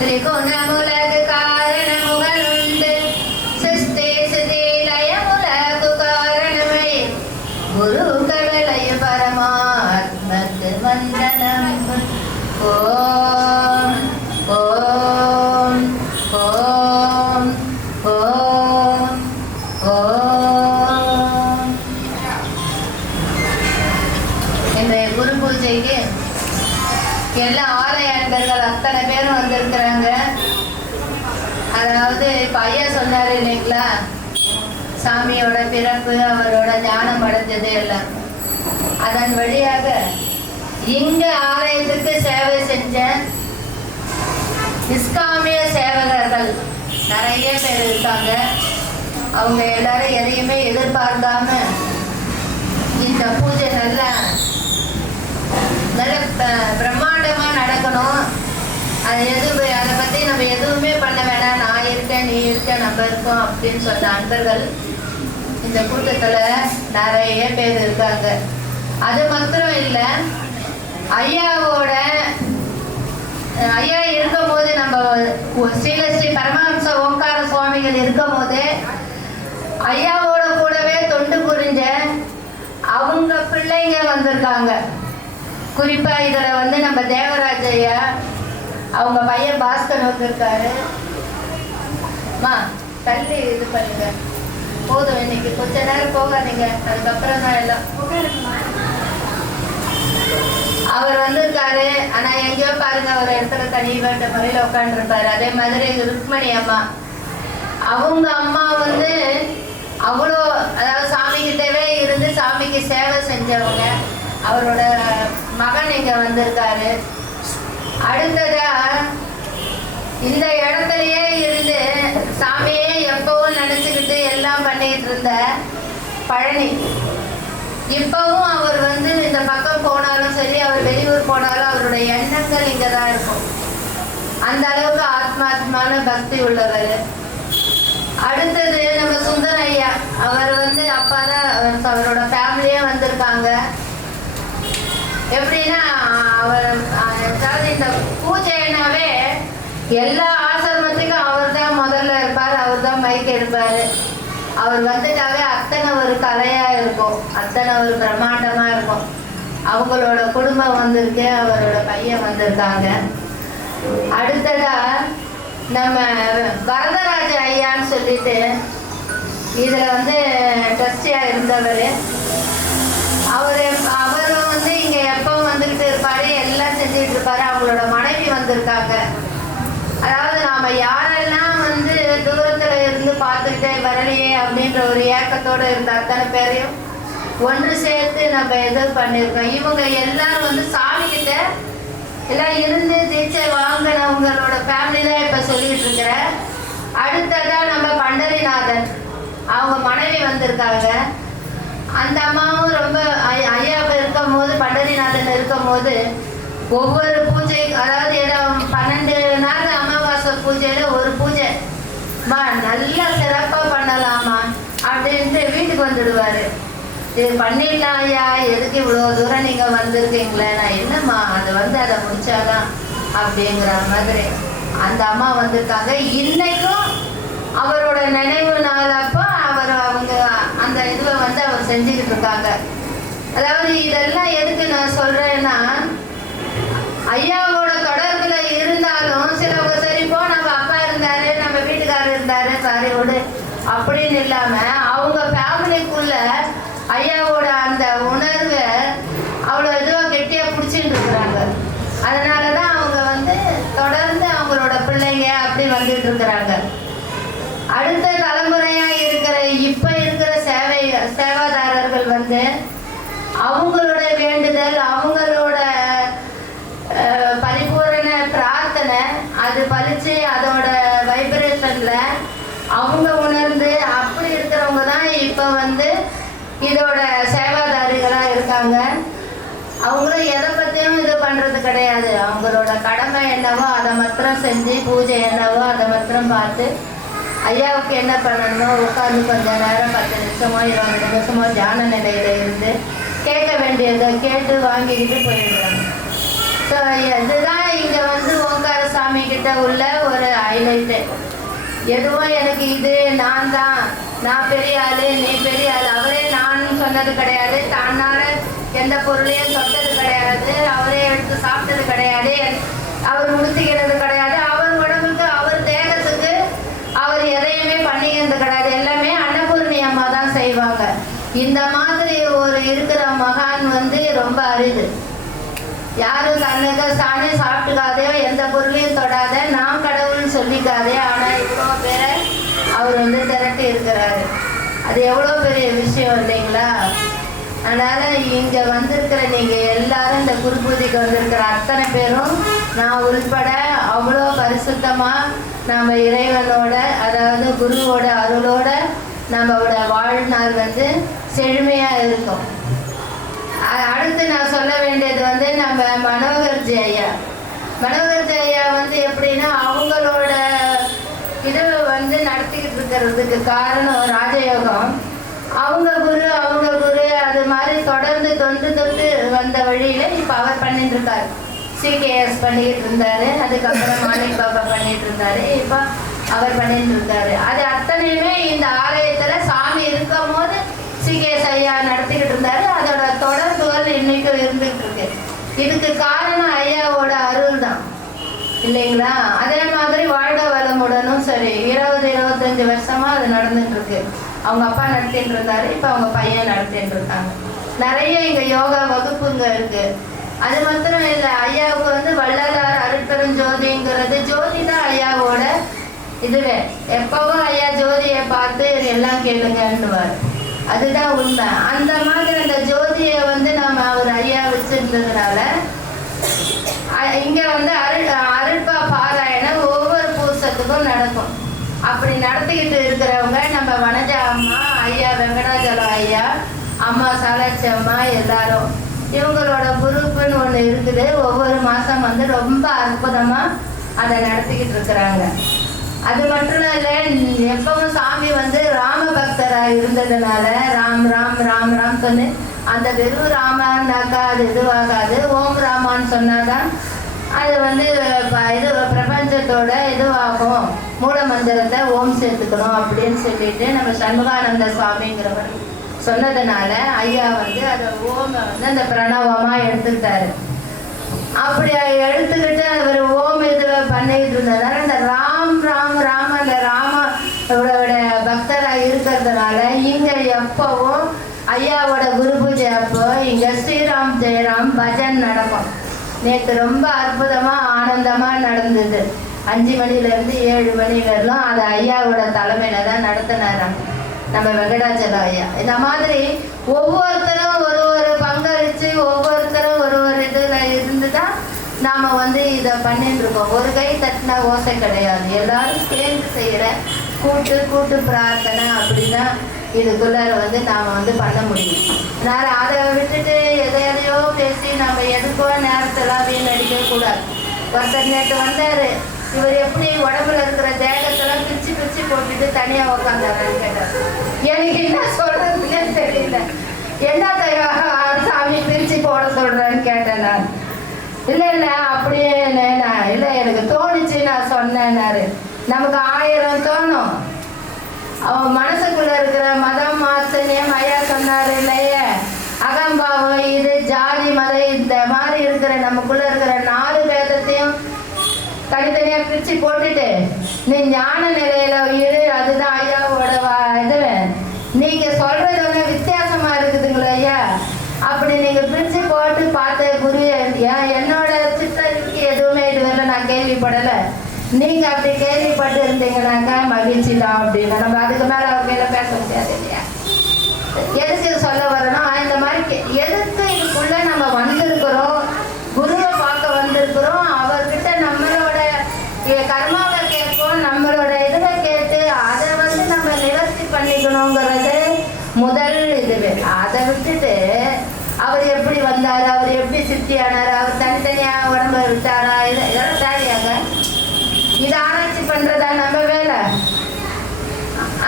ತ್ರಿಗುಣಮುಲಗ ಕಾರಣಮುಗನುಂಡು ಸೃಷ್ಟಿ ಲಯಮುಲಗು ಕಾರಣಮೈ ಗುರು ಕವಲಯ ಪರಮಾತ್ಮಕ್ಕೆ ವಂದನಂ. ஓம் ஓம் ஓம் ஓம் ஓம். இன்றைய குரு பூஜைக்கு எல்லா ஆலய அன்பர்கள் அத்தனை பேரும் வந்திருக்கிறாங்க. அதாவது இப்போ ஐயா சொன்னார் இல்லைங்களா, சாமியோட பிறப்பு, அவரோட ஞானம் அடைஞ்சது எல்லாம். அதன் வழியாக இங்க ஆலயத்துக்கு சேவை செஞ்ச இஸ்லாமிய சேவகர்கள் நிறைய பேர் இருக்காங்க. அவங்க எல்லாரும் எதையுமே எதிர்பார்க்காம இந்த பூஜை நல்ல பிரம்மாண்டமா நடக்கணும். அதை பத்தி நம்ம எதுவுமே பண்ண வேணாம், நான் இருக்கேன் நீ இருக்க நம்ம இருக்கோம் அப்படின்னு சொன்ன அன்பர்கள் இந்த கூட்டத்துல நிறைய பேர் இருக்காங்க. அது மாத்திரம் இல்லை, ஐயா இருக்கும் போது, நம்ம ஸ்ரீ பரமஹம்ச ஓங்கார சுவாமிகள் இருக்கும் போது ஐயாவோட கூடவே தொண்டு புரிஞ்ச அவங்க பிள்ளைங்க வந்திருக்காங்க. குறிப்பா இதுல நம்ம தேவராஜ் ஐயா, அவங்க பையன் பாஸ்கர் வந்திருக்காரு. தள்ளி இது பண்ணுங்க, போதும் இன்னைக்கு கொஞ்ச நேரம் போகாதீங்க, அதுக்கப்புறம் தான் எல்லாம். அவர் வந்திருக்காரு. ஆனா எங்கேயோ பாருங்க, ஒரு இடத்துல தனிப்பட்ட முறையில உட்காந்துருப்பாரு. அதே மாதிரி ருக்மணி அம்மா, அவங்க அம்மா அவ்வளோ, அதாவது சாமி கிட்டவே இருந்து சாமிக்கு சேவை செஞ்சவங்க. அவரோட மகன் இங்க வந்திருக்காரு. அடுத்ததா இந்த இடத்துலயே இருந்து சாமியே எப்பவும் நினைச்சுக்கிட்டு எல்லாம் பண்ணிட்டு இருந்த பழனி, இப்பவும் அவர் இந்த பக்கம் போனாலும் சரி, அவர் வெளியூர் போனாலும் அவருடைய எண்ணங்கள் இங்கதான் இருக்கும். அந்த அளவுக்கு ஆத்மாத்மான பக்தி உள்ளவர். அடுத்தது நம்ம சுந்தர ஐயா, அவர் அப்பாதான் அவரோட ஃபேமிலியே வந்திருக்காங்க. எப்படின்னா இந்த பூஜைனாவே எல்லா ஆசிரமத்துக்கும் அவர் தான் முதல்ல இருப்பார், அவர் தான் மைக் எடுப்பாரு. அவர் வந்துட்டாவே அத்தனை ஒரு கலையா இருக்கும், அத்தனை ஒரு பிரம்மாண்டமா இருக்கும். அவங்களோட குடும்பம் வந்திருக்கு, அவரோட பையன் வந்திருக்காங்க. அடுத்ததா நம்ம வரதராஜ ஐயான்னு சொல்லிட்டு இதுல ட்ரஸ்டியா இருந்தவர். அவரும் இங்க எப்பவும் வந்துகிட்டு இருப்பாரு, எல்லாம் செஞ்சுட்டு இருப்பாரு. அவங்களோட மனைவி வந்திருக்காங்க. அதாவது நாம யாரெல்லாம் தூரத்துல இருந்து பார்த்துக்கிட்டே வரலையே அப்படின்ற ஒரு ஏக்கத்தோட இருந்த அத்தனை பேரையும் ஒன்று சேர்த்து நம்ம எது பண்ணிருக்கோம். இவங்க எல்லாரும் சாமி கிட்ட எல்லாம் இருந்து தீட்சை வாங்கினவங்களோட ஃபேமிலி தான் இப்ப சொல்லிட்டு இருக்கிற. அடுத்ததா நம்ம பண்டரிநாதன், அவங்க மனைவி வந்திருக்காங்க. அந்த அம்மாவும் ரொம்ப ஐயா இருக்கும் போது, பண்டரிநாதன் இருக்கும் போது ஒவ்வொரு பூஜை, அதாவது 12 நாள் அமாவாசை பூஜையில ஒரு பூஜை நல்லா சிறப்பா பண்ணலாமா அப்படின்ட்டு வீட்டுக்கு வந்துடுவாரு. இது பண்ணிடலாம் ஐயா, எதுக்கு இவ்வளவு தூரம் நீங்க வந்திருக்கீங்களே, நான் என்னம்மா அதை அதை முடிச்சாதான் அப்படிங்கிற மாதிரி அந்த அம்மா வந்திருக்காங்க. இன்னைக்கும் அவரோட நினைவு நாள் அப்போ அவங்க அந்த இதுவை அவர் செஞ்சுக்கிட்டு இருக்காங்க. அதாவது இதெல்லாம் எதுக்கு நான் சொல்றேன்னா, ஐயாவோட தொடர்புல இருந்தாலும் சிலவங்க சரி போ, நம்ம அப்பா இருந்தாரு, நம்ம வீட்டுக்காரர் இருந்தாரு, சாரி விடு அப்படின்னு இல்லாம அவங்க ஃபேமிலிக்குள்ள ஐயாவோட அந்த உணர்வை அவ்வளோ இதுவா கெட்டியா பிடிச்சிட்டு இருக்கிறாங்க. அதனாலதான் அவங்க தொடர்ந்து அவங்களோட பிள்ளைங்க அப்படி வந்துட்டு இருக்கிறாங்க. அடுத்த தலைமுறையா இருக்கிற இப்ப இருக்கிற சேவாதாரர்கள் அவங்களோட வேண்டுதல், அவங்களோட பரிபூரண பிரார்த்தனை அது பலிச்சு அதோட வைப்ரேஷன்ல அவங்க உணர்ந்து அப்படி இருக்கிறவங்க தான் இப்ப இதோட சேவாதாரிகளா இருக்காங்க. அவங்களும் எதை பத்தியும் இது பண்றது கிடையாது. அவங்களோட கடமை என்னவோ அதை மாத்திரம் செஞ்சு, பூஜை என்னவோ அதை மாத்திரம் பார்த்து, ஐயாவுக்கு என்ன பண்ணணுமோ உட்காந்து கொஞ்ச நேரம் 10 நிமிஷமோ 20 நிமிஷமோ தியான நிலையில இருந்து கேட்க வேண்டியதை கேட்டு வாங்கிக்கிட்டு போயிடுறாங்க. ஸோ இதுதான் இங்க ஓங்கார சாமி கிட்ட கிட்ட உள்ள ஒரு ஹைலைட்டு. எதுவும் எனக்கு இது நான் தான், நான் பெரிய ஆளு, நீ பெரிய ஆளு. அவரே நான் சொன்னது கிடையாது, தன்னால எந்த பொருளையும் தொட்டது கிடையாது, அவரே எடுத்து சாப்பிட்டது கிடையாது, அவர் உடுத்திக்கிறது கிடையாது, அவர் உடம்புக்கு அவர் தேகத்துக்கு அவர் எதையுமே பண்ணிக்கிறது கிடையாது. எல்லாமே அன்னபூர்ணி அம்மா தான் செய்வாங்க. இந்த மாதிரி ஒரு இருக்கிற மகான் வந்து ரொம்ப அரிது. யாரும் தன்னுக்கு தானே சாப்பிட்டுக்காதே, எந்த பொருளையும் தொடாத, நான் கடவுள்னு சொல்லிக்காதே. ஆனால் இவ்வளோ பேரை அவர் வந்து திரட்டி இருக்கிறாரு. அது எவ்வளோ பெரிய விஷயம் இல்லைங்களா? அதனால் இங்கே வந்திருக்கிற நீங்கள் எல்லாரும், இந்த குரு பூஜைக்கு வந்திருக்கிற அத்தனை பேரும் நான் உள்பட அவ்வளோ பரிசுத்தமாக நம்ம இறைவனோட, அதாவது குருவோட அருளோட நம்மளோட வாழ்நாள் வந்து செழுமையாக இருக்கும். அடுத்து நான் சொல்ல வேண்டியது வந்து நம்ம மனோகர்ஜி ஐயா. மனோகர்ஜி ஐயா வந்து எப்படின்னா அவங்களோட இது வந்து நடத்திக்கிட்டு இருக்கிறதுக்கு காரணம் ராஜயோகம். அவங்க குரு அது மாதிரி தொடர்ந்து தொட்டு வந்த வழியில் இப்போ அவர் பண்ணிட்டு இருக்காரு. சிகேஎஸ் பண்ணிக்கிட்டு இருந்தாரு, அதுக்கப்புறம் மாணிக் பாபா பண்ணிட்டு இருந்தாரு, இப்போ அவர் பண்ணிட்டு இருக்காரு. அது அத்தனையுமே இந்த ஆலயத்தில் சாமி இருக்கும் போது சிகேஎஸ் ஐயா நடத்திக்கிட்டு இருந்தாரு. அதோட தொடர்புகள் இன்னைக்கும் இருந்துகிட்டு இருக்கு. இதுக்கு காரணம் ஐயாவோட அருள் தான் இல்லைங்களா? அதே மாதிரி வாழ்க வளமுடனும் சரி 20-25 வருஷமா அது நடந்துட்டு இருக்கு. அவங்க அப்பா நடத்திட்டு இருந்தாரு, இப்போ அவங்க பையன் நடத்திட்டு இருக்காங்க. நிறைய இங்க யோகா வகுப்புங்க இருக்கு. அது மாத்திரம் இல்லை, ஐயாவுக்கு வந்து வள்ளலார் அருட்பெரும் ஜோதிங்கிறது, ஜோதி தான் ஐயாவோட இதுவே. எப்பவும் ஐயா ஜோதியை பார்த்து எல்லாம் கேளுங்கன்னுவார். அதுதான் உண்மை. அந்த மாதிரி அந்த ஜோதியை வந்து நம்ம அவர் ஐயா வச்சிருந்ததுனால இங்க வந்து அருட்பா பாராயணம் ஒவ்வொரு பூசத்துக்கும் நடக்கும். அப்படி நடத்திக்கிட்டு இருக்கிறவங்க நம்ம வனஜா அம்மா, ஐயா வெங்கடாஜலம் ஐயா, அம்மா சாலாட்சி அம்மா, எல்லாரும் இவங்களோட குரூப்புன்னு ஒன்று இருக்குது. ஒவ்வொரு மாதம் வந்து ரொம்ப அற்புதமாக அதை நடத்திக்கிட்டு இருக்கிறாங்க. அது மட்டும் இல்லை, எப்பவும் சாமி வந்து ராம பக்தராக இருந்ததுனால ராம் ராம் ராம் ராம் சொன்னு, அந்த வெறும் ராமான்னாக்கா அது இதுவாகாது. ஓம் ராமான்னு சொன்னாதான் அது வந்து இது பிரபஞ்சத்தோட இதுவாகும். மூல மந்திரத்தை ஓம் சேர்த்துக்கணும் அப்படின்னு சொல்லிட்டு நம்ம சண்முகானந்த சுவாமிங்கிறவர் சொன்னதுனால ஐயா வந்து அதை ஓமை வந்து அந்த பிரணவமாக எடுத்துக்கிட்டாரு. அப்படி எடுத்துக்கிட்டு அவர் ஓம் இது பண்ணிக்கிட்டு இருந்ததுனால இந்த ராம் ராம் ராம அந்த ராமோட பக்தராக இருக்கிறதுனால இங்கே எப்பவும் ஐயாவோட குரு பூஜை அப்போ இங்கே ஸ்ரீராம் ஜெயராம் பஜன் நடக்கும். நேற்று ரொம்ப அற்புதமாக ஆனந்தமாக நடந்தது. 5 மணிலேருந்து 7 மணி வரலாம் அது ஐயாவோட தலைமையில் தான் நடத்தினாராங்க நம்ம வெங்கடாச்சலம் ஐயா. இந்த மாதிரி ஒவ்வொருத்தரும் ஒரு பங்களிச்சு ஒவ்வொருத்தரும் ஒரு இதில் இருந்து தான் நாம் வந்து இதை பண்ணிட்டு இருக்கோம். ஒரு கை தட்டினா ஓசை கிடையாது, எல்லாரும் சேர்ந்து செய்கிற கூட்டு பிரார்த்தனை அப்படிதான் இதுக்குள்ளார வந்து நாம் வந்து பண்ண முடியும். நான் அதை விட்டுட்டு எதையோ பேசி நம்ம எதுக்கோ நேரத்தெல்லாம் வீணடிக்க கூடாது. ஒருத்தர் நேற்று வந்தார், இவர் எப்படி உடம்புல இருக்கிற தேகத்தெல்லாம் பிரிச்சு போட்டுட்டு தனியாக உட்காந்தாருன்னு கேட்டார். எனக்கு என்ன சொல்றதுன்னே தெரியல. என்ன சாமி பிரிச்சு போட சொல்றேன்னு கேட்டேன் நான். இல்லை அப்படியே இல்லை எனக்கு தோணுச்சு நான் சொன்னேன்னாரு. நமக்கு 1000 தோணும். அவன் மனசுக்குள்ள இருக்கிற மதம் மாத்தனையும் ஐயா சொன்னாரு இல்லையே, அகம்பாவம், இது ஜாதி மதம், இந்த மாதிரி இருக்கிற நமக்குள்ள இருக்கிற 4 பேதத்தையும் தனித்தனியா பிரிச்சு போட்டுட்டு நீ ஞான நிலையில இரு. அதுதான் ஐயாவோட இது. நீங்க சொல்றது ஒண்ணு வித்தியாசமா இருக்குதுங்களா ஐயா? அப்படி நீங்க பிரிச்சு போட்டு பார்த்த குரு என்னோட சித்தருக்கு எதுவுமே இதுவரை நான் கேள்விப்படலை. நீங்க அப்படி கேள்விப்பட்டு இருந்தீங்கன்னாக்கா மகிழ்ச்சி தான் அப்படின்னு. நம்ம அதுக்கு மேல அவர் மேல பேச முடியாது இல்லையா? எதுக்கு சொல்ல வரணும், இந்த மாதிரி எதுக்கு இதுக்குள்ள நம்ம வந்திருக்கிறோம், குருவை பார்க்க வந்திருக்கிறோம். அவர்கிட்ட நம்மளோட கர்மாவை கேட்போம், நம்மளோட இதை கேட்டு அதை வந்து நம்ம நிவர்த்தி பண்ணிக்கணுங்கிறது முதல் இதுவே. அதை விட்டுட்டு அவர் எப்படி வந்தார், அவர் எப்படி சித்தியானார், அவர் தனித்தனியா உடம்பு விட்டாரா, இதெல்லாம் தேவையாக இது ஆராய்ச்சி பண்றதா நம்ம வேலை.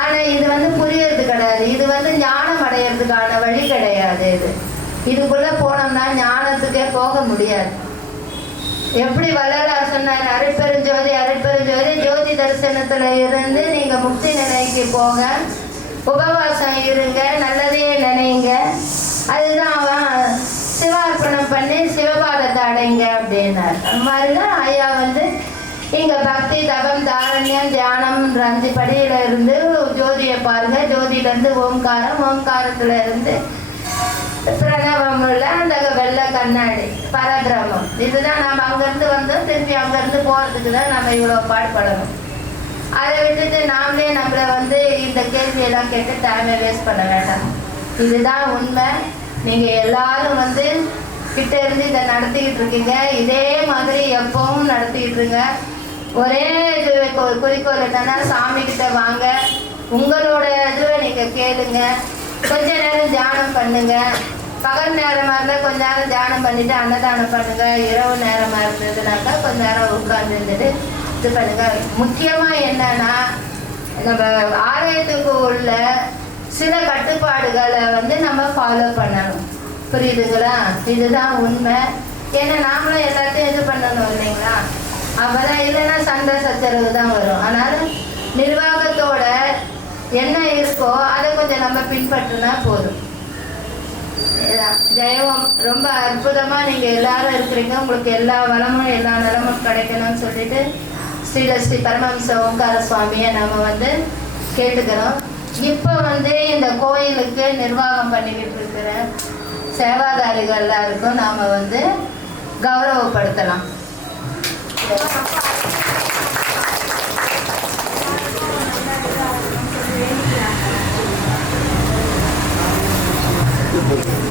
ஆனா இது வந்து புரியறது கிடையாது. இது வந்து ஞானம் அடையிறதுக்கான வழி கிடையாது. இதுக்குள்ள போனோம்னா ஞானத்துக்கே போக முடியாது. எப்படி வள்ளலார் சொன்னார், அருட்பெருஞ்சோதி அருட்பெருஞ்சோதி ஜோதி தரிசனத்துல இருந்து நீங்க முக்தி நிலைக்கு போக உபவாசம் இருங்க, நல்லதே நினைங்க, அதுதான் அவன் சிவார்ப்பணம் பண்ணி சிவபாதத்தை அடைங்க அப்படின்னார். அது மாதிரிதான் ஐயா வந்து இங்க பக்தி தபம் தாரண்யம் தியானம் 5 படியில இருந்து ஜோதியை பாருங்க, ஜோதியில இருந்து ஓம்காரம், ஓம்காரத்துல இருந்து பிரணவம் உள்ள அந்த வெள்ளை கண்ணாடி பரபிரமம். இதுதான் நம்ம அங்கிருந்து வந்தோம், திருப்பி அங்கிருந்து போறதுக்கு தான் நம்ம இவ்வளவு பாடுபடணும். அதை விட்டுட்டு நாமளே நம்மளை வந்து இந்த கேள்வியெல்லாம் கேட்டு டைமை வேஸ்ட் பண்ண வேண்டாம். இதுதான் உண்மை. நீங்க எல்லாரும் வந்து கிட்ட இருந்து இதை நடத்திக்கிட்டு இருக்கீங்க, இதே மாதிரி எப்பவும் நடத்திக்கிட்டு இருங்க. ஒரே இது குறிக்கோள் என்னன்னா, சாமி கிட்ட வாங்க, உங்களோட இதுவை நீங்க கேளுங்க, கொஞ்ச நேரம் தியானம் பண்ணுங்க. பகல் நேரமா இருந்தா கொஞ்ச நேரம் தியானம் பண்ணிட்டு அன்னதானம் பண்ணுங்க. இரவு நேரமா இருந்ததுனாக்கா கொஞ்ச நேரம் உட்கார்ந்து இருந்துட்டு இது பண்ணுங்க. முக்கியமா என்னன்னா, நம்ம ஆலயத்துக்கு உள்ள சில கட்டுப்பாடுகளை வந்து நம்ம ஃபாலோ பண்ணணும். புரியுதுங்களா? இதுதான் உண்மை. ஏன்னா நாமளும் எல்லாத்தையும் இது பண்ணணும் இல்லைங்களா? அப்பதான் இல்லைன்னா சண்டை சச்சரவு தான் வரும். அதனால நிர்வாகத்தோட என்ன இருக்கோ அதை கொஞ்சம் நம்ம பின்பற்றினா போதும். ஜெயம். ரொம்ப அற்புதமா நீங்க எல்லாரும் இருக்கிறீங்க. உங்களுக்கு எல்லா வளமும் எல்லா நலமும் கிடைக்கணும்னு சொல்லிட்டு ஸ்ரீ பரமஹம்ச ஓங்கார சுவாமியை நம்ம வந்து கேட்டுக்கிறோம். இப்போ வந்து இந்த கோயிலுக்கு நிர்வாகம் பண்ணிக்கிட்டு இருக்கிற சேவாதாரிகள் எல்லாருக்கும் நாம வந்து கௌரவப்படுத்தலாம்.